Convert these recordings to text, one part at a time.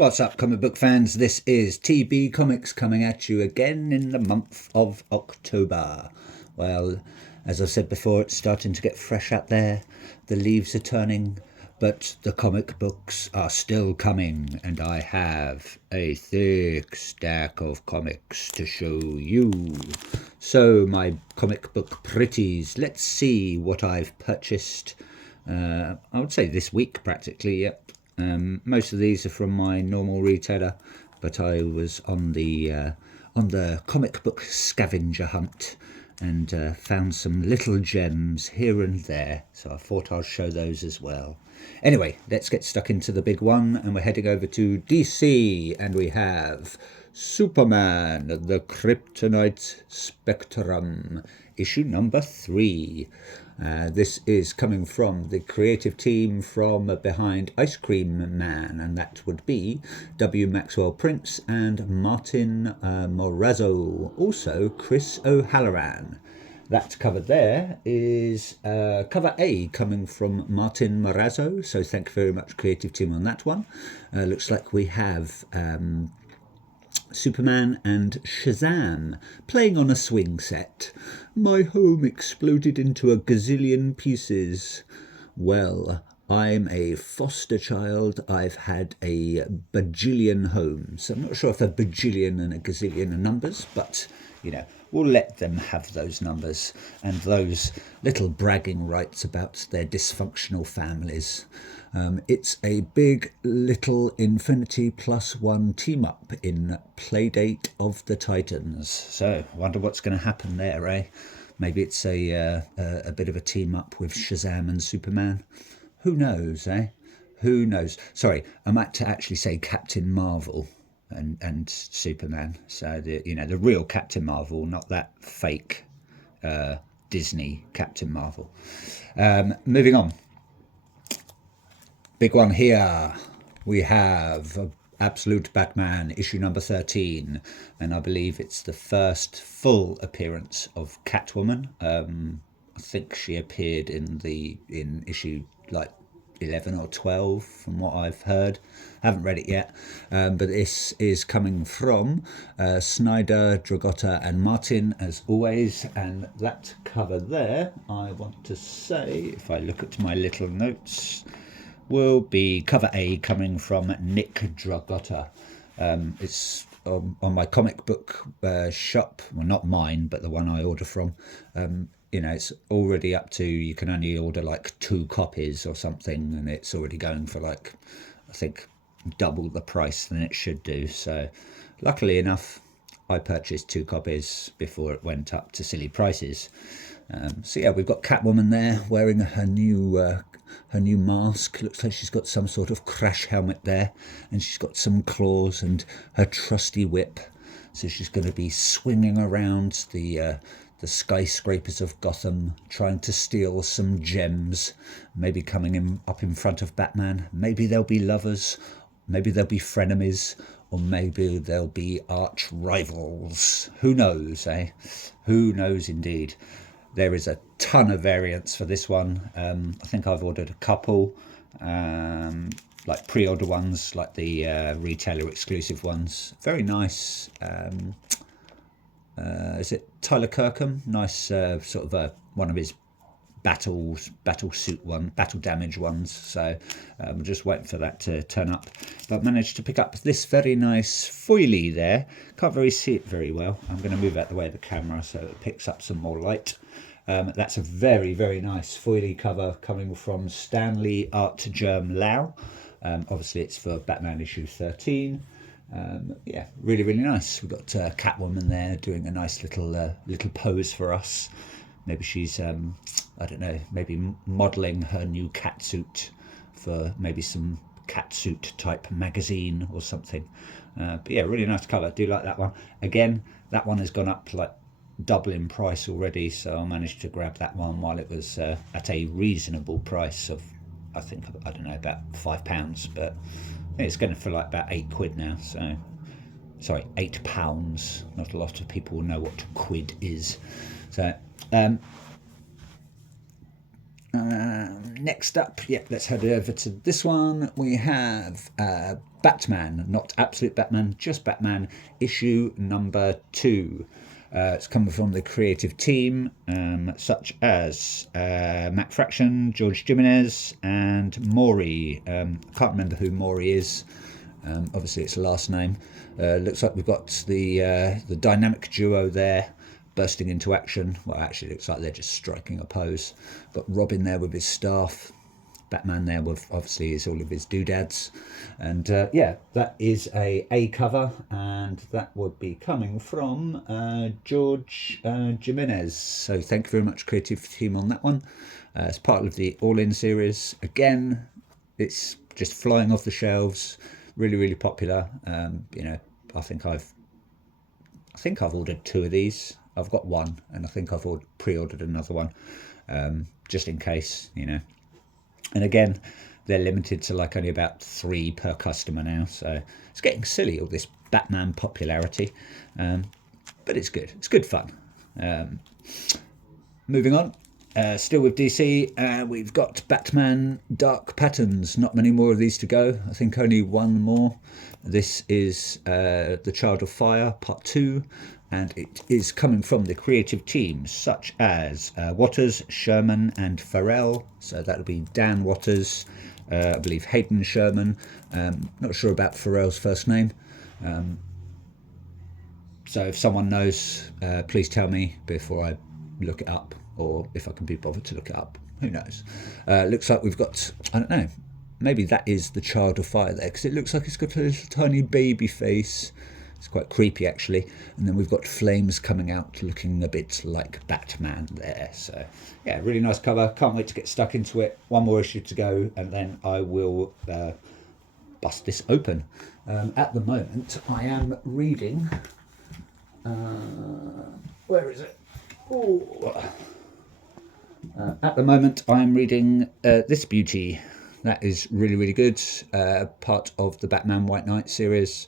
What's up, comic book fans? This is TB Comics coming at you again in the month of October. Well, as I said before, it's starting to get fresh out there. The leaves are turning, but the comic books are still coming, and I have a thick stack of comics to show you. So, my comic book pretties, let's see what I've purchased. I would say this week practically, yep. Most of these are from my normal retailer, but I was on the comic book scavenger hunt and found some little gems here and there, so I thought I'll show those as well. Anyway, let's get stuck into the big one, and we're heading over to DC, and we have Superman, the Kryptonite Spectrum, issue number 3. This is coming from the creative team from behind Ice Cream Man, and that would be W. Maxwell Prince and Martin Morazzo, also Chris O'Halloran. That cover there is cover A coming from Martin Morazzo, so thank you very much, creative team, on that one. Looks like we have Superman and Shazam playing on a swing set. My home exploded into a gazillion pieces. Well, I'm a foster child. I've had a bajillion homes. I'm not sure if a bajillion and a gazillion are numbers, but, you know, we'll let them have those numbers and those little bragging rights about their dysfunctional families. It's a big little Infinity +1 team-up in Playdate of the Titans. So, wonder what's going to happen there, eh? Maybe it's a bit of a team-up with Shazam and Superman. Who knows, eh? Who knows? Sorry, I meant to actually say Captain Marvel and Superman. So, the real Captain Marvel, not that fake Disney Captain Marvel. Moving on. Big one here. We have Absolute Batman, issue number 13, and I believe it's the first full appearance of Catwoman. I think she appeared in issue like 11 or 12 from what I've heard. Haven't read it yet, but this is coming from Snyder, Dragotta and Martin as always, and that cover there, I want to say, if I look at my little notes, will be cover A coming from Nick Dragotta. It's on my comic book shop, well, not mine, but the one I order from. It's already up to, you can only order like 2 copies or something, and it's already going for like, I think, double the price than it should do. So luckily enough, I purchased 2 copies before it went up to silly prices. So yeah, we've got Catwoman there wearing her new mask. Looks like she's got some sort of crash helmet there, and she's got some claws and her trusty whip. So she's going to be swinging around the skyscrapers of Gotham, trying to steal some gems, maybe coming up in front of Batman. Maybe they'll be lovers, maybe they'll be frenemies, or maybe they'll be arch rivals. Who knows, eh? Who knows indeed. There is a ton of variants for this one. I think I've ordered a couple, like pre-order ones, like the retailer exclusive ones. Very nice. Is it Tyler Kirkham? Nice sort of one of his battle damage ones. So I'm just waiting for that to turn up. But managed to pick up this very nice foilie there. Can't really see it very well. I'm going to move out the way of the camera so it picks up some more light. That's a very, very nice foilie cover coming from Stanley Art Germ Lau. Obviously it's for Batman issue 13. Yeah, really, really nice. We've got Catwoman there doing a nice little pose for us. Maybe she's, I don't know, maybe modelling her new catsuit for maybe some catsuit type magazine or something. But yeah, really nice cover. Do like that one. Again, that one has gone up like double in price already, so I managed to grab that one while it was at a reasonable price of, I think, I don't know, about £5, but I think it's going for like about £8 now. So, sorry, £8. Not a lot of people know what quid is. So Next up, let's head over to this one. We have Batman, not Absolute Batman, just Batman, issue number 2. It's coming from the creative team, such as Matt Fraction, George Jimenez, and Maury. I can't remember who Maury is. Obviously, it's the last name. Looks like we've got the dynamic duo there bursting into action. Well, actually, it looks like they're just striking a pose. Got Robin there with his staff. Batman there with obviously is all of his doodads, and that is a cover, and that would be coming from George Jimenez. So thank you very much, creative team, on that one. It's part of the All-In series. Again, it's just flying off the shelves. Really, really popular. I think I've ordered 2 of these. I've got one, and I think I've pre-ordered another one, just in case, And again, they're limited to like only about 3 per customer now, so it's getting silly, all this Batman popularity, but it's good. It's good fun. Moving on, still with DC, we've got Batman Dark Patterns. Not many more of these to go. I think only one more. This is The Child of Fire Part 2, and it is coming from the creative teams such as Waters, Sherman, and Farrell. So that'll be Dan Waters, I believe Hayden Sherman. Not sure about Farrell's first name. So if someone knows, please tell me before I look it up, or if I can be bothered to look it up. Who knows? Looks like we've got, I don't know, maybe that is the Child of Fire there, because it looks like it's got a little tiny baby face. It's quite creepy, actually. And then we've got flames coming out looking a bit like Batman there. So, yeah, really nice cover. Can't wait to get stuck into it. One more issue to go, and then I will bust this open. At the moment, I am reading... where is it? At the moment, I'm reading this beauty. That is really, really good. Part of the Batman White Knight series.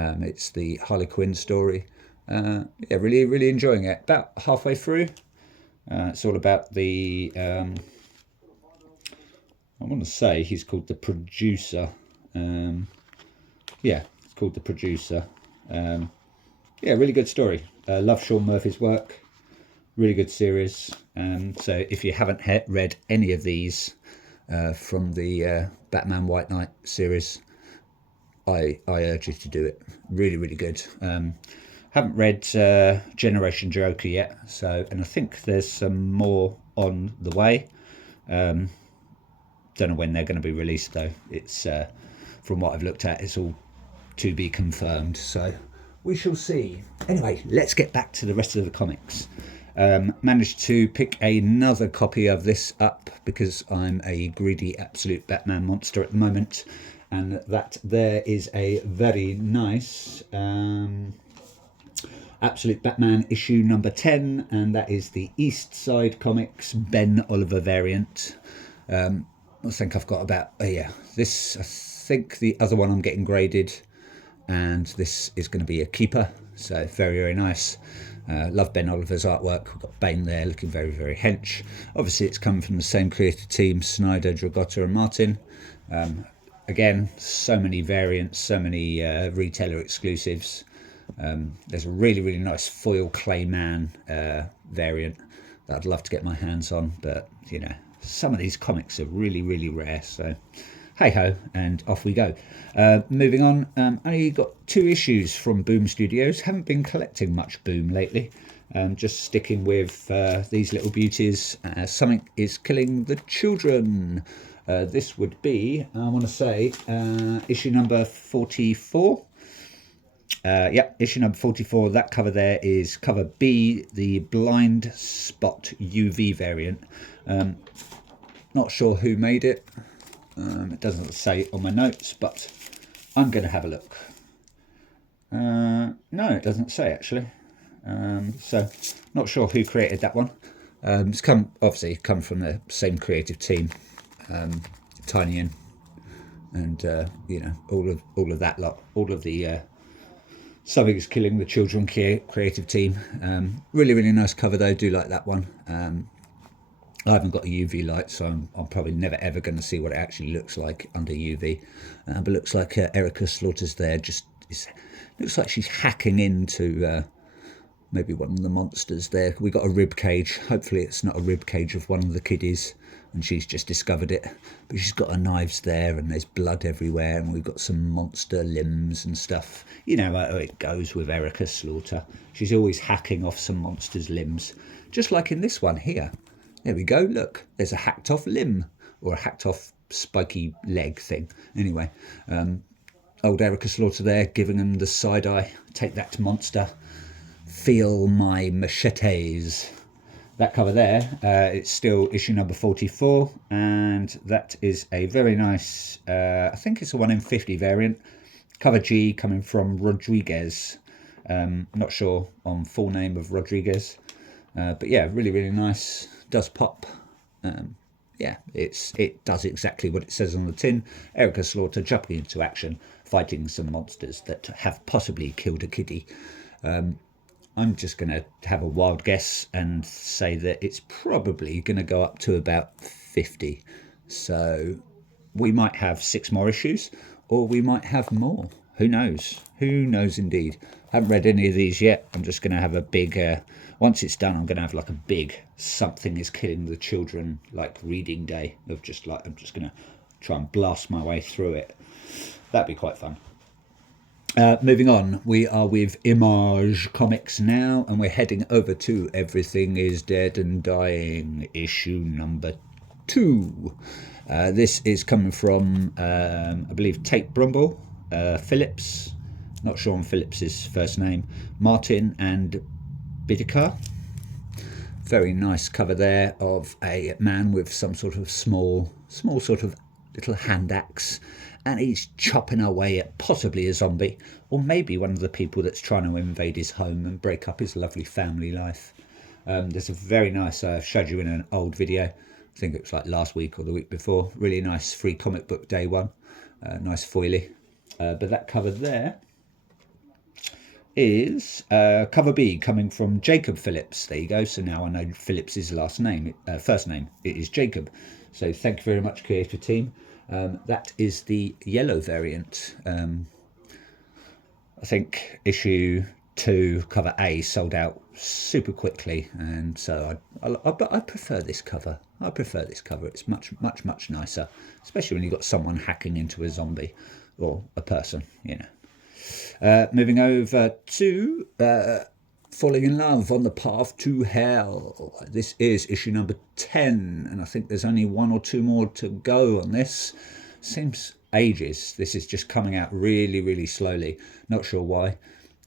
It's the Harley Quinn story. Really, really enjoying it. About halfway through. It's all about the... I want to say he's called the producer. It's called the producer. Really good story. Love Sean Murphy's work. Really good series. So if you haven't read any of these from the Batman White Knight series, I urge you to do it. Really, really good. Haven't read Generation Joker yet, and I think there's some more on the way. Don't know when they're going to be released though. It's from what I've looked at, it's all to be confirmed. So we shall see. Anyway, let's get back to the rest of the comics. Managed to pick another copy of this up because I'm a greedy absolute Batman monster at the moment. And that there is a very nice Absolute Batman issue number 10, and that is the East Side Comics Ben Oliver variant. I think I've got about, this, I think the other one I'm getting graded, and this is going to be a keeper, so very, very nice. Love Ben Oliver's artwork. We've got Bane there looking very, very hench. Obviously it's coming from the same creative team, Snyder, Dragotta and Martin. Again, so many variants, so many retailer exclusives. There's a really, really nice foil Clayman variant that I'd love to get my hands on, but some of these comics are really, really rare, so hey ho, and off we go. Moving on, only got 2 issues from Boom Studios. Haven't been collecting much Boom lately. Just sticking with these little beauties. Something is Killing the Children. This would be, I want to say, issue number 44. Issue number 44. That cover there is cover B, the Blind Spot UV variant. Not sure who made it. It doesn't say on my notes, but I'm going to have a look. No, it doesn't say actually. So not sure who created that one. It's obviously come from the same creative team. Tiny In, and all of that lot, all of the Something is Killing the Children creative team. Really, really nice cover though. Do like that one. I haven't got a UV light, so I'm probably never ever going to see what it actually looks like under UV. But looks like Erica Slaughter's there. Looks like she's hacking into maybe one of the monsters there. We got a rib cage. Hopefully it's not a rib cage of one of the kiddies, and she's just discovered it. But she's got her knives there, and there's blood everywhere, and we've got some monster limbs and stuff. You know how it goes with Erica Slaughter. She's always hacking off some monster's limbs, just like in this one here. There we go, look, there's a hacked off limb, or a hacked off spiky leg thing. Anyway, old Erica Slaughter there, giving them the side eye. Take that, monster. Feel my machetes. That cover there, it's still issue number 44, and that is a very nice, I think it's a 1 in 50 variant. Cover G coming from Rodriguez. Not sure on full name of Rodriguez, but yeah, really, really nice. Does pop. Yeah, it does exactly what it says on the tin. Erica Slaughter jumping into action, fighting some monsters that have possibly killed a kiddie. I'm just going to have a wild guess and say that it's probably going to go up to about 50. So we might have 6 more issues, or we might have more. Who knows? Who knows indeed. I haven't read any of these yet. I'm just going to have a big... once it's done, I'm going to have like a big something is killing the children like reading day of just like, I'm just going to try and blast my way through it. That'd be quite fun. Moving on, we are with Image Comics now, and we're heading over to Everything is Dead and Dying, issue number 2. This is coming from, I believe, Tate Brumble, Phillips, not sure on Phillips's first name, Martin and Bidikar. Very nice cover there of a man with some sort of small sort of little hand axe, and he's chopping away at possibly a zombie, or maybe one of the people that's trying to invade his home and break up his lovely family life. There's a very nice, I showed you in an old video, I think it was like last week or the week before, really nice free comic book day one, nice foily. But that cover there is cover B coming from Jacob Phillips. There you go. So now I know Phillips's last name, first name. It is Jacob. So thank you very much, creative team. That is the yellow variant. I think issue 2 cover A sold out super quickly, and so I prefer this cover. I prefer this cover. It's much nicer, especially when you've got someone hacking into a zombie or a person, you know. Moving over to Falling in Love on the Path to Hell. This is issue number 10, and I think there's only 1 or 2 more to go on this. Seems ages. This is just coming out really slowly. Not sure why.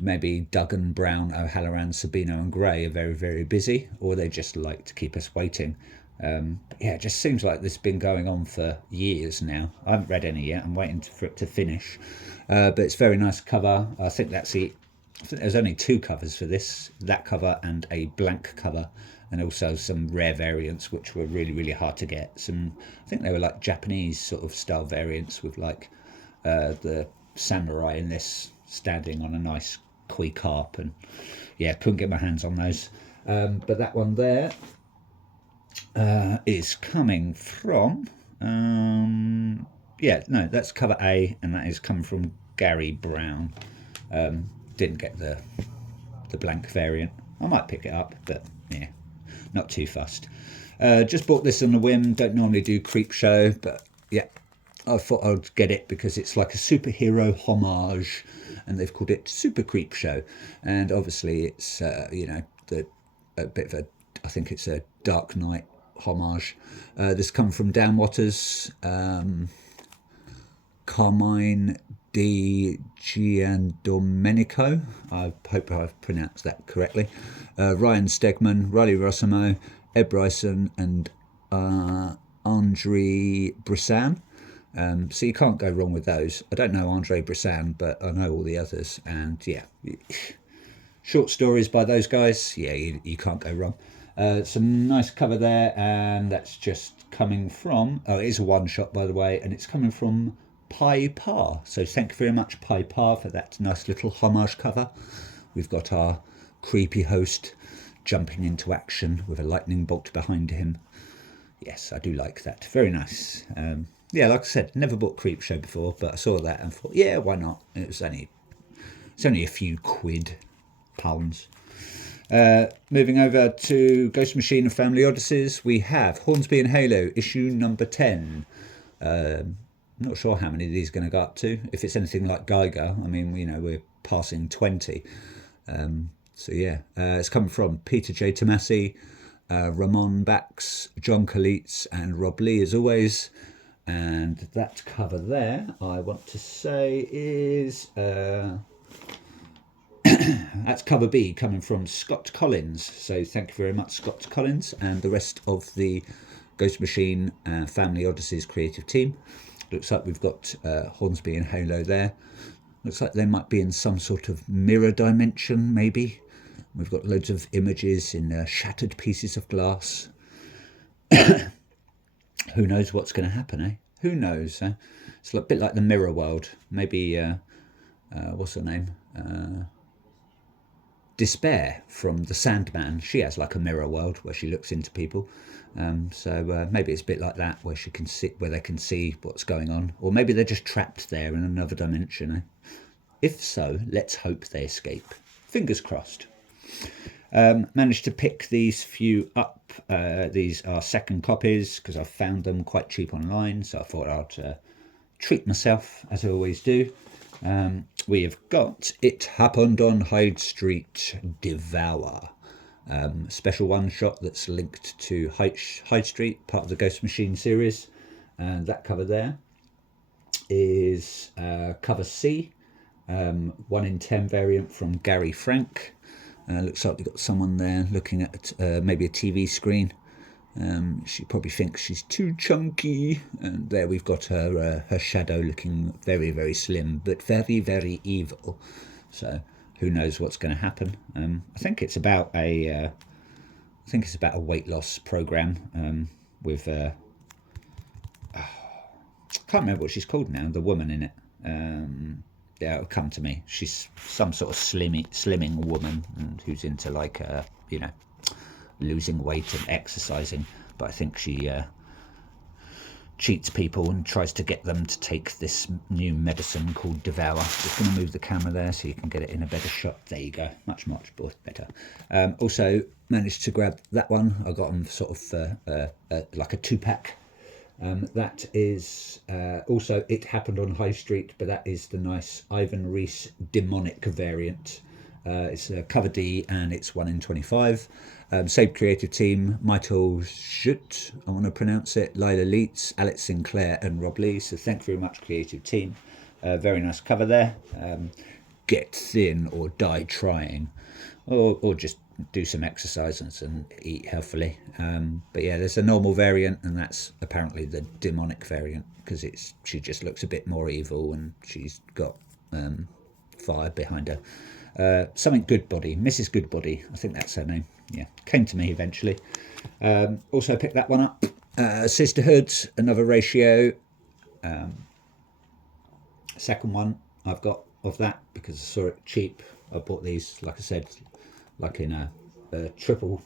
Maybe Duggan, Brown, O'Halloran, Sabino and Gray are very busy, or they just like to keep us waiting. But yeah, it just seems like this has been going on for years now. I haven't read any yet. I'm waiting for it to finish. But it's very nice cover. I think that's it. I think there's only 2 covers for this. That cover and a blank cover, and also some rare variants which were really hard to get. I think they were like Japanese sort of style variants with like the samurai in this standing on a nice koi carp, and yeah, couldn't get my hands on those. But that one there is coming from that's cover A, and that is coming from Gary Brown. Didn't get the blank variant. I might pick it up, but yeah, not too fussed. Just bought this on a whim. Don't normally do Creep Show, but yeah, I thought I'd get it because it's like a superhero homage, and they've called it Super Creep Show. And obviously it's a bit of a, I think it's a Dark Knight homage. This comes from Dan Waters, Carmine Di Giandomenico, I hope I've pronounced that correctly, Ryan Stegman, Riley Rossimo, Ed Bryson and Andre Brissan. So you can't go wrong with those. I don't know Andre Brissan, but I know all the others, and yeah, short stories by those guys, yeah, you can't go wrong. Some nice cover there, and that's just coming from, it is a one shot by the way, and it's coming from Pi Par. So thank you very much, Pi Par, for that nice little homage cover. We've got our creepy host jumping into action with a lightning bolt behind him. Yes, I do like that. Very nice. Yeah, like I said, never bought Creepshow before, but I saw that and thought, yeah, why not? It's only a few quid, pounds. Moving over to Ghost Machine and Family Odysseys, we have Hornsby and Halo, issue number 10. I'm not sure how many of these are going to go up to. If it's anything like Geiger, I mean, we're passing 20. So yeah, it's coming from Peter J. Tomasi, Ramon Bax, John Kalitz, and Rob Lee as always. And that cover there, I want to say, is that's cover B, coming from Scott Collins. So thank you very much, Scott Collins, and the rest of the Ghost Machine Family Odysseys creative team. Looks like we've got Hornsby and Halo there. Looks like they might be in some sort of mirror dimension, maybe. We've got loads of images in shattered pieces of glass. Who knows what's going to happen, eh? Who knows? It's a bit like the mirror world. Maybe, what's her name? Despair from The Sandman. She has like a mirror world where she looks into people. So maybe it's a bit like that, where she can see, where they can see what's going on, or maybe they're just trapped there in another dimension. Eh? If so, let's hope they escape. Fingers crossed. Managed to pick these few up. These are second copies because I found them quite cheap online, so I thought I'd treat myself as I always do. We have got It Happened on Hyde Street, Devour. Special one shot that's linked to Hyde Street, part of the Ghost Machine series. And that cover there is cover C, 1 in 10 variant from Gary Frank. Looks like we've got someone there looking at maybe a TV screen. She probably thinks she's too chunky, and there we've got her shadow looking very, very slim, but very, very evil. So who knows what's going to happen? I think it's about a weight loss program with I can't remember what she's called now. The woman in it. Yeah, it'll come to me. She's some sort of slimming woman, and who's into like losing weight and exercising. But I think she cheats people and tries to get them to take this new medicine called Devour. Just going to move the camera there so you can get it in a better shot. There you go, much better. Also managed to grab that one. I got them sort of like a 2-pack. That is also It Happened on High Street, but that is the nice Ivan Reis demonic variant. It's cover D and it's 1 in 25. Same creative team, Michael Schutt, I want to pronounce it, Lila Leitz, Alex Sinclair and Rob Lee. So thank you very much, creative team. Very nice cover there. Get thin or die trying, or just do some exercises and eat healthily. But yeah, there's a normal variant, and that's apparently the demonic variant because she just looks a bit more evil and she's got fire behind her. Something Goodbody, Mrs. Goodbody, I think that's her name. Yeah, came to me eventually. Also picked that one up. Sisterhood, another ratio. Second one I've got of that because I saw it cheap. I bought these, like I said, like in a triple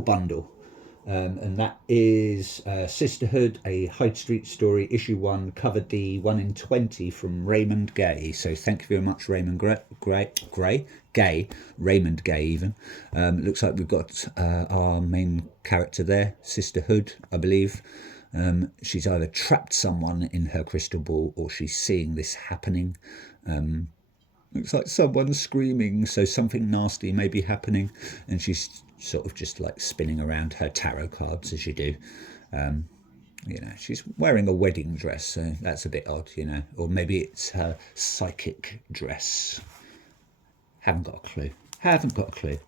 bundle. And that is Sisterhood, a Hyde Street story, issue 1, cover D, 1 in 20 from Raymond Gay. So thank you very much, Raymond Gay, Raymond Gay even. Looks like we've got our main character there, Sisterhood, I believe. She's either trapped someone in her crystal ball or she's seeing this happening. Looks like someone's screaming, so something nasty may be happening, and she's sort of just like spinning around her tarot cards as you do. She's wearing a wedding dress, so that's a bit odd, or maybe it's her psychic dress. Haven't got a clue.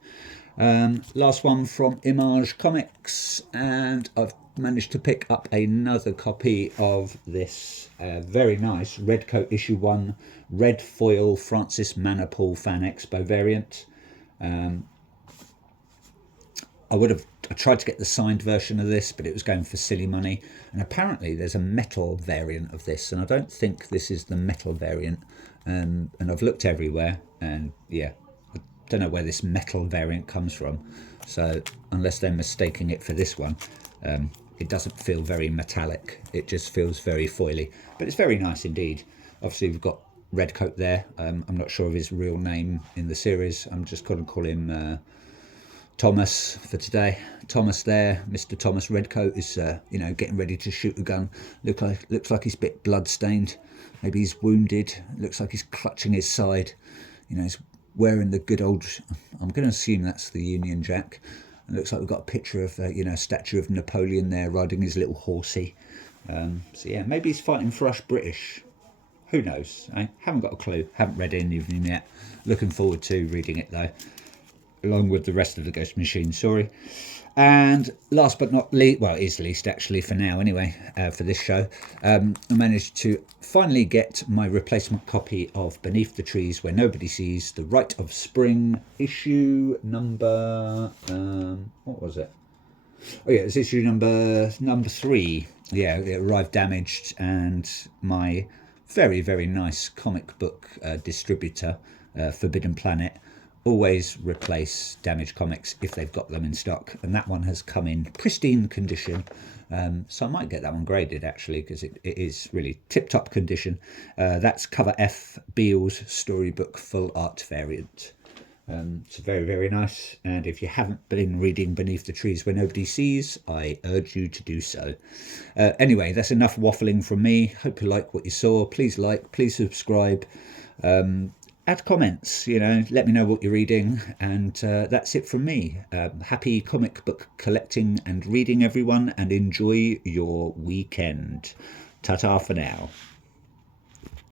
Last one from Image Comics, and I've managed to pick up another copy of this very nice Redcoat issue 1 red foil Francis Manapul Fan Expo variant. I tried to get the signed version of this, but it was going for silly money, and apparently there's a metal variant of this, and I don't think this is the metal variant. And I've looked everywhere, and yeah, I don't know where this metal variant comes from, so unless they're mistaking it for this one. It doesn't feel very metallic. It just feels very foily, but it's very nice indeed. Obviously, we've got Redcoat there. I'm not sure of his real name in the series. I'm just going to call him Thomas for today. Thomas there, Mr. Thomas Redcoat is, getting ready to shoot a gun. Looks like he's a bit blood-stained. Maybe he's wounded. Looks like he's clutching his side. He's wearing the good old, I'm going to assume that's the Union Jack. It looks like we've got a picture of, a statue of Napoleon there riding his little horsey. So yeah, maybe he's fighting for us British. Who knows? I haven't got a clue. Haven't read any of them yet. Looking forward to reading it though, along with the rest of the Ghost Machine story. And last but not least, well, it is least actually for now anyway, for this show, I managed to finally get my replacement copy of Beneath the Trees Where Nobody Sees, The Rite of Spring, issue number, what was it? Oh yeah, it's issue number 3. Yeah, it arrived damaged, and my very, very nice comic book distributor, Forbidden Planet, always replace damaged comics if they've got them in stock, and that one has come in pristine condition, so I might get that one graded actually, because it is really tip-top condition. That's cover F, Beale's Storybook Full Art Variant. It's very, very nice, and if you haven't been reading Beneath the Trees Where Nobody Sees, I urge you to do so. Anyway, that's enough waffling from me. Hope you like what you saw. Please like, please subscribe, add comments, let me know what you're reading, and that's it from me. Happy comic book collecting and reading, everyone, and enjoy your weekend. Ta-ta for now.